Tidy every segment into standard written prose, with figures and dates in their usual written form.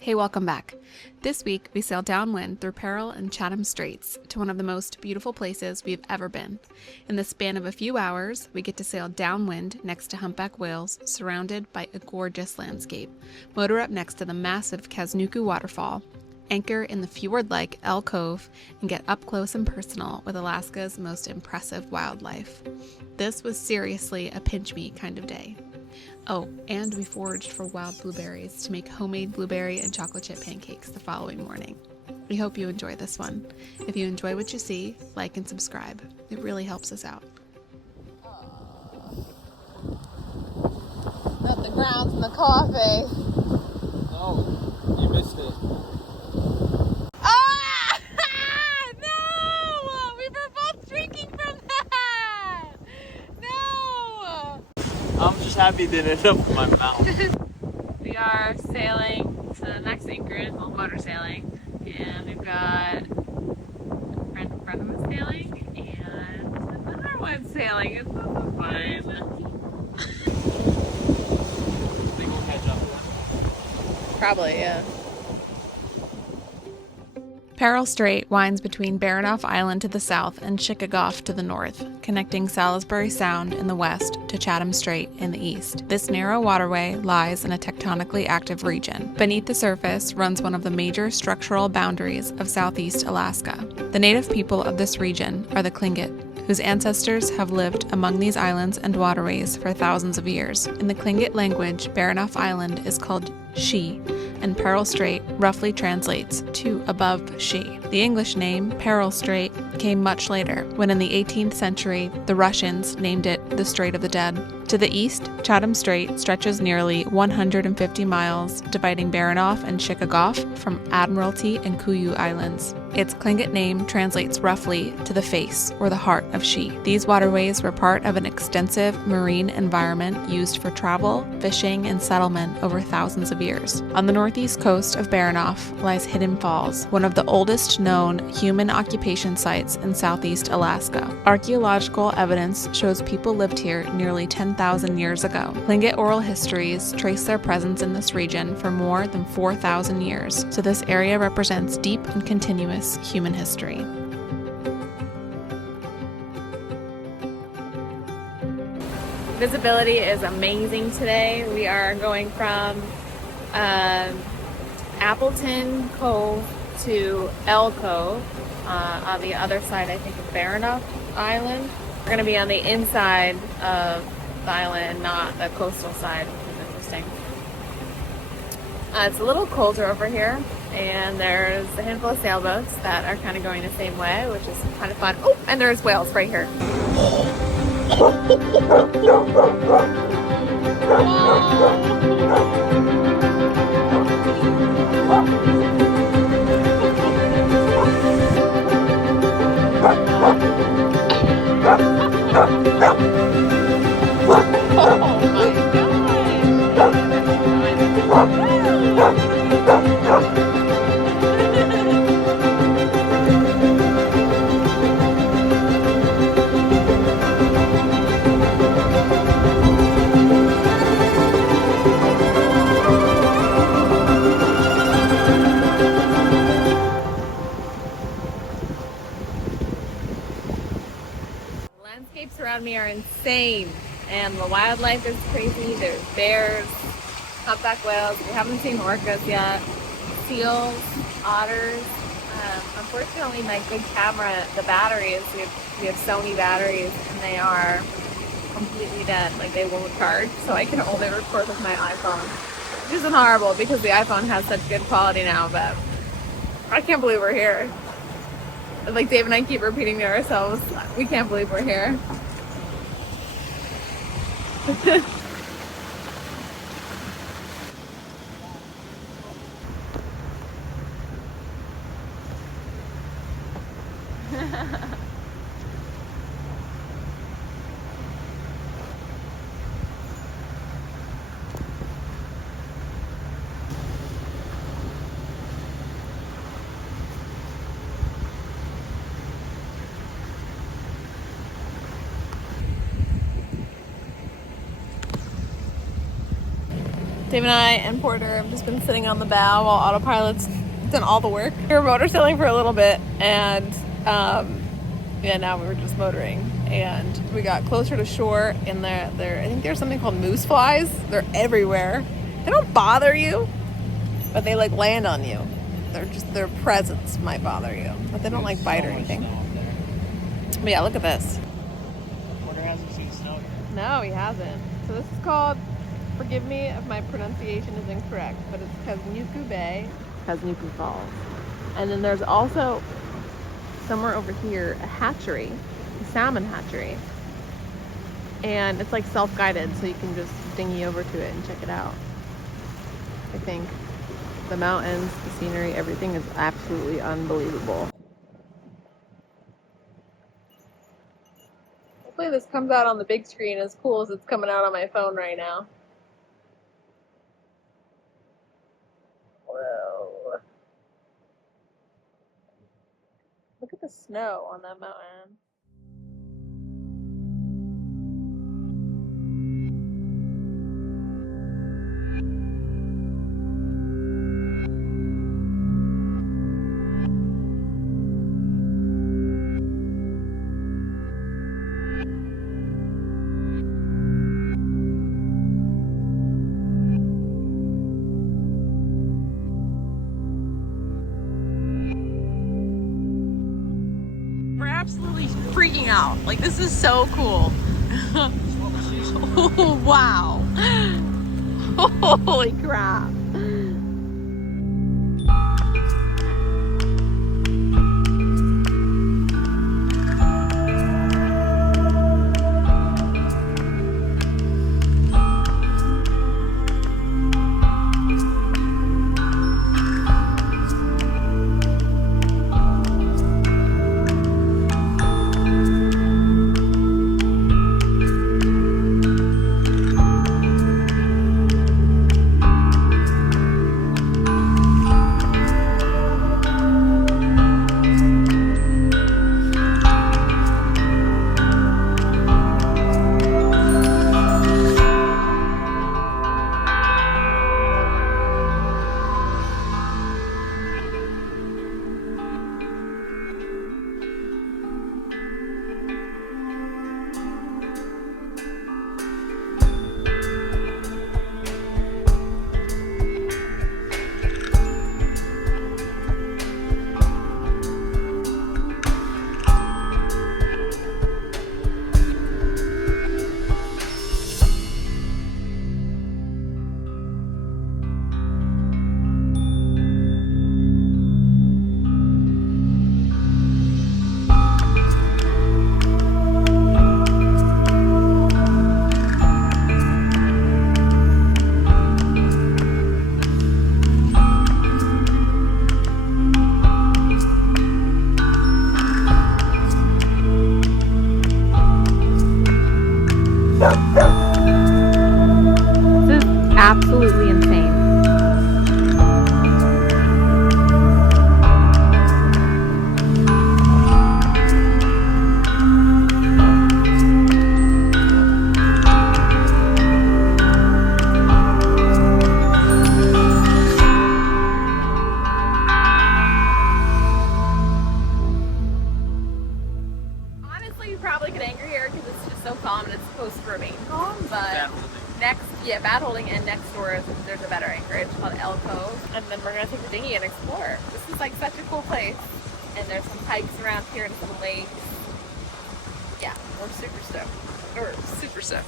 Hey, welcome back. This week, we sail downwind through Peril and Chatham Straits to one of the most beautiful places we've ever been. In the span of a few hours, we get to sail downwind next to humpback whales, surrounded by a gorgeous landscape, motor up next to the massive Kasnuku waterfall, anchor in the fjord-like El Cove, and get up close and personal with Alaska's most impressive wildlife. This was seriously a pinch-me kind of day. Oh, and we foraged for wild blueberries to make homemade blueberry and chocolate chip pancakes the following morning. We hope you enjoy this one. If you enjoy what you see, like and subscribe. It really helps us out. Not the grounds and the coffee. Oh, you missed it. Ah! No! We were both drinking from that! No! I'm just happy it didn't end up in my mouth. We are sailing to the next anchorage, well, motor sailing, and we've got a friend in front of us sailing, and another one sailing. It's so fun. They gonna catch up. Probably, yeah. Peril Strait winds between Baranof Island to the south and Chichagof to the north, connecting Salisbury Sound in the west to Chatham Strait in the east. This narrow waterway lies in a tectonically active region. Beneath the surface runs one of the major structural boundaries of southeast Alaska. The native people of this region are the Tlingit, whose ancestors have lived among these islands and waterways for thousands of years. In the Tlingit language, Baranof Island is called She, and Peril Strait roughly translates to above She. The English name, Peril Strait, came much later, when in the 18th century, the Russians named it the Strait of the Dead. To the east, Chatham Strait stretches nearly 150 miles, dividing Baranof and Chichagof from Admiralty and Kuyu Islands. Its Tlingit name translates roughly to the face or the heart of She. These waterways were part of an extensive marine environment used for travel, fishing, and settlement over thousands of years. On the northeast coast of Baranof lies Hidden Falls, one of the oldest known human occupation sites in southeast Alaska. Archaeological evidence shows people lived here nearly 10,000 years ago. Tlingit oral histories trace their presence in this region for more than 4,000 years, so this area represents deep and continuous human history. Visibility is amazing today. We are going from Appleton Cove to El Cove on the other side, I think, of Baranof Island. We're going to be on the inside of the island, not the coastal side, which is interesting. It's a little colder over here, and there's a handful of sailboats that are kind of going the same way, which is kind of fun. Oh, and there's whales right here. Landscapes around me are insane, and the wildlife is crazy. There's bears, humpback whales. We haven't seen orcas yet. Seals, otters. Unfortunately, my good camera, the batteries, we have Sony batteries, and they are completely dead. Like, they won't charge, so I can only record with my iPhone, which isn't horrible because the iPhone has such good quality now. But I can't believe we're here. Like, Dave and I keep repeating to ourselves, we can't believe we're here. Dave and I and Porter have just been sitting on the bow while autopilot's done all the work. We were motor sailing for a little bit, and now we were just motoring. And we got closer to shore, and I think there's something called moose flies. They're everywhere. They don't bother you, but they like land on you. Their presence might bother you, but they don't like bite or anything. But yeah, look at this. Porter hasn't seen snow here. No, he hasn't. So this is called, forgive me if my pronunciation is incorrect, but it's Kaznyuku Bay, Kaznyuku Falls. And then there's also, somewhere over here, a hatchery, a salmon hatchery. And it's like self-guided, so you can just dinghy over to it and check it out. I think the mountains, the scenery, everything is absolutely unbelievable. Hopefully this comes out on the big screen as cool as it's coming out on my phone right now. Whoa. Look at the snow on that mountain. Absolutely freaking out. Like, this is so cool. Oh, wow. Holy crap. This is absolutely insane. Honestly, you probably could anchor here because it's just so calm and it's supposed to remain calm, but bad holding, and next door there's a better anchorage called El Cove, and then we're gonna take the dinghy and explore. This is like such a cool place, and there's some hikes around here and some lakes. Yeah, we're super stoked. We're super stoked.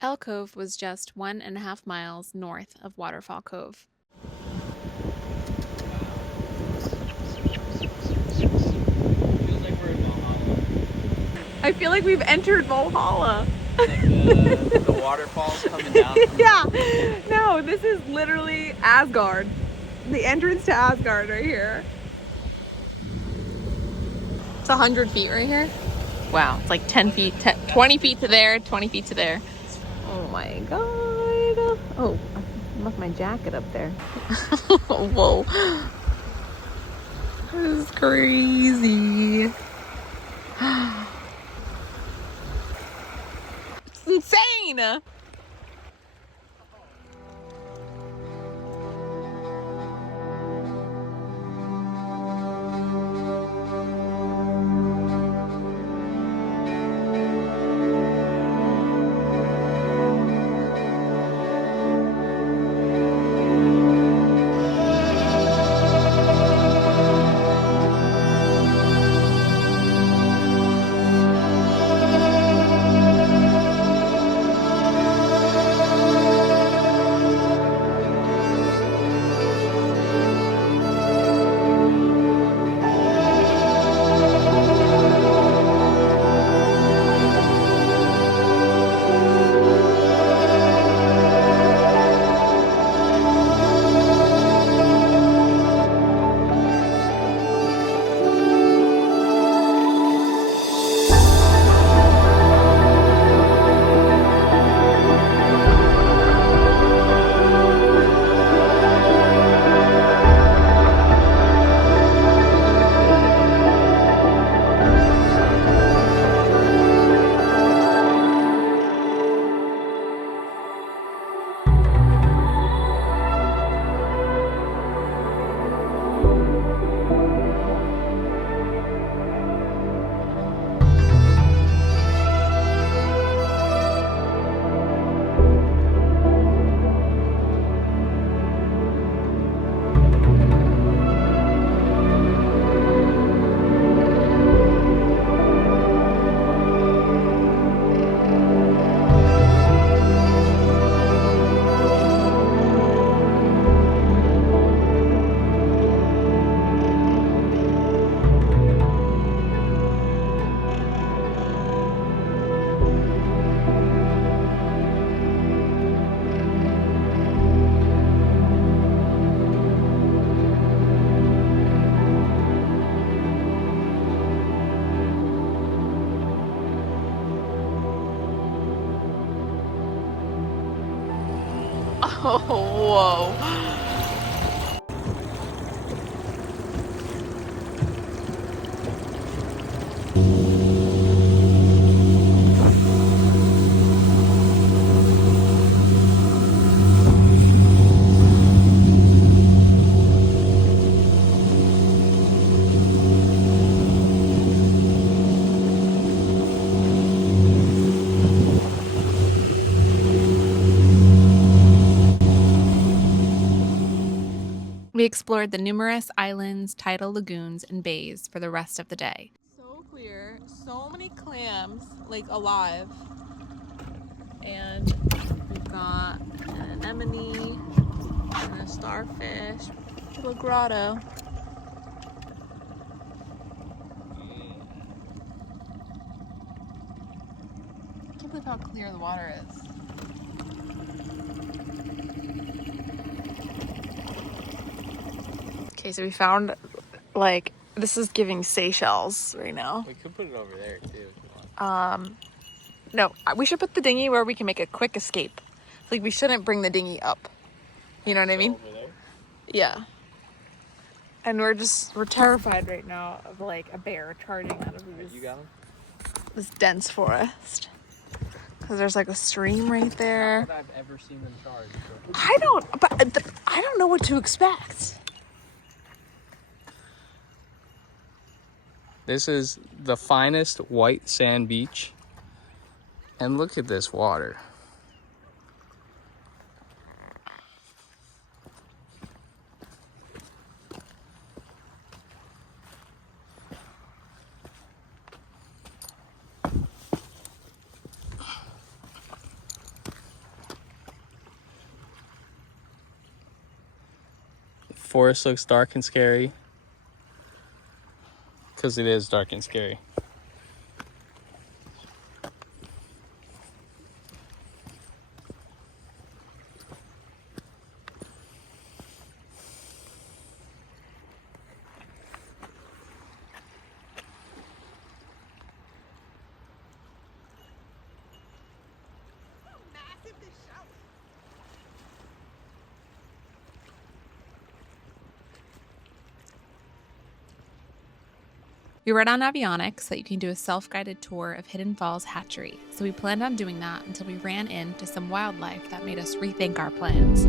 El Cove was just 1.5 miles north of Waterfall Cove. I feel like we've entered Valhalla. Like the waterfalls coming down. Yeah. No, this is literally Asgard. The entrance to Asgard right here. It's 100 feet right here. Wow, it's like 10 feet, 20 feet to there, 20 feet to there. Oh my god. Oh, I left my jacket up there. Whoa. This is crazy. It's insane. Whoa. We explored the numerous islands, tidal lagoons, and bays for the rest of the day. So clear, so many clams, like alive. And we've got an anemone and a starfish, little grotto. I can't believe how clear the water is. Okay, so we found, like, this is giving Seychelles right now. We could put it over there too if you want. No, we should put the dinghy where we can make a quick escape. Like, we shouldn't bring the dinghy up. You know what I mean? Over there? Yeah. And we're terrified right now of, like, a bear charging out of You got him? this dense forest. Because there's, like, a stream right there. Not that I've ever seen them charge. But... I don't know what to expect. This is the finest white sand beach. And look at this water. The forest looks dark and scary. Because it is dark and scary. We read on avionics that you can do a self-guided tour of Hidden Falls Hatchery, so we planned on doing that until we ran into some wildlife that made us rethink our plans.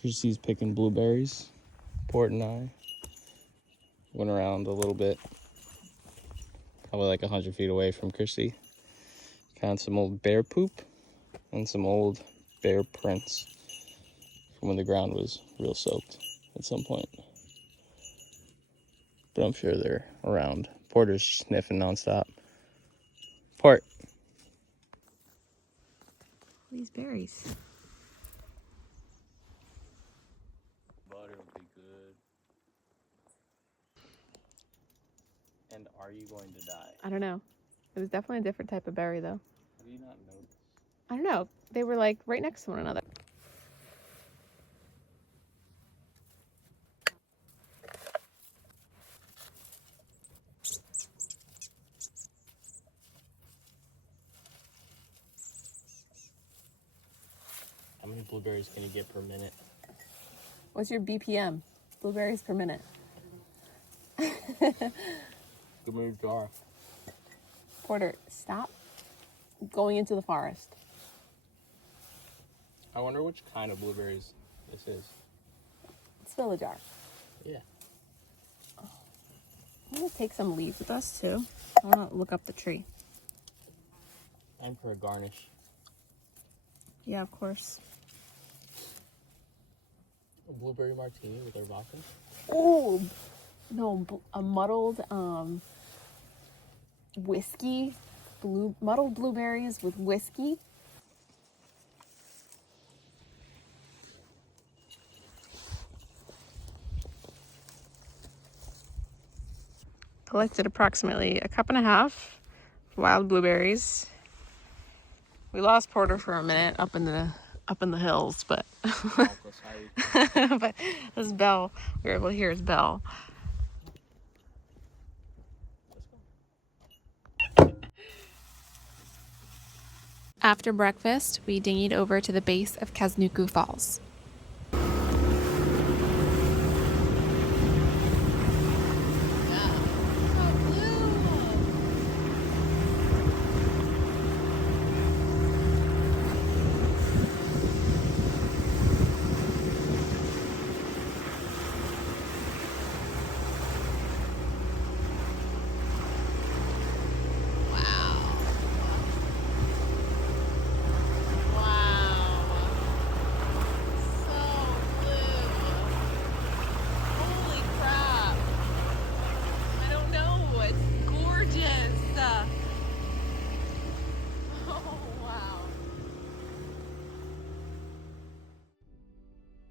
Chrissy's picking blueberries. Port and I went around a little bit, probably like 100 feet away from Chrissy. Found some old bear poop and some old bear prints from when the ground was real soaked at some point. but I'm sure they're around. Porter's sniffing nonstop. Port. These berries. Butter will be good. And are you going to die? I don't know. It was definitely a different type of berry, though. Have you not noticed? I don't know. They were like right next to one another. How many blueberries can you get per minute? What's your BPM? Blueberries per minute. Give me a jar. Porter, stop going into the forest. I wonder which kind of blueberries this is. Let's fill the jar. Yeah. I'm gonna take some leaves with us too. I wanna look up the tree. And for a garnish. Yeah, of course. A blueberry martini with our vodka? Oh, no, a muddled whiskey. Muddled blueberries with whiskey. Collected approximately a cup and a half of wild blueberries. We lost Porter for a minute up in the hills, but but this bell, we were able to hear his bell. After breakfast, we dinghied over to the base of Kaznuku Falls.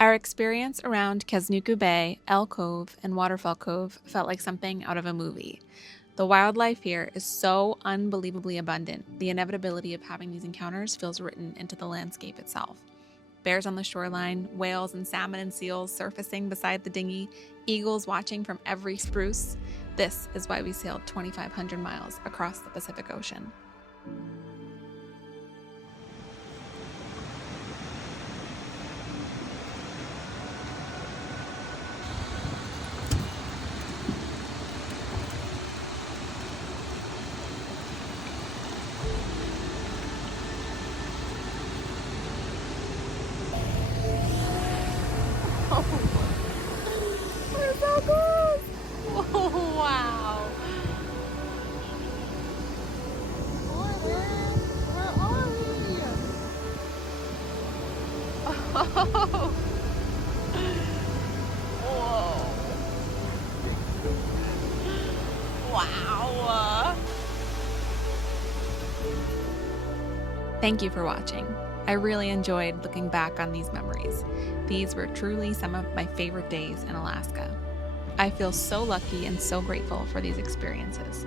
Our experience around Kaznuku Bay, El Cove, and Waterfall Cove felt like something out of a movie. The wildlife here is so unbelievably abundant. The inevitability of having these encounters feels written into the landscape itself. Bears on the shoreline, whales and salmon and seals surfacing beside the dinghy, eagles watching from every spruce. This is why we sailed 2,500 miles across the Pacific Ocean. We're so close! Oh, wow! Where are we? Oh! Whoa! Wow! Thank you for watching. I really enjoyed looking back on these memories. These were truly some of my favorite days in Alaska. I feel so lucky and so grateful for these experiences.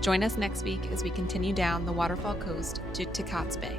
Join us next week as we continue down the Waterfall coast to Tecats Bay.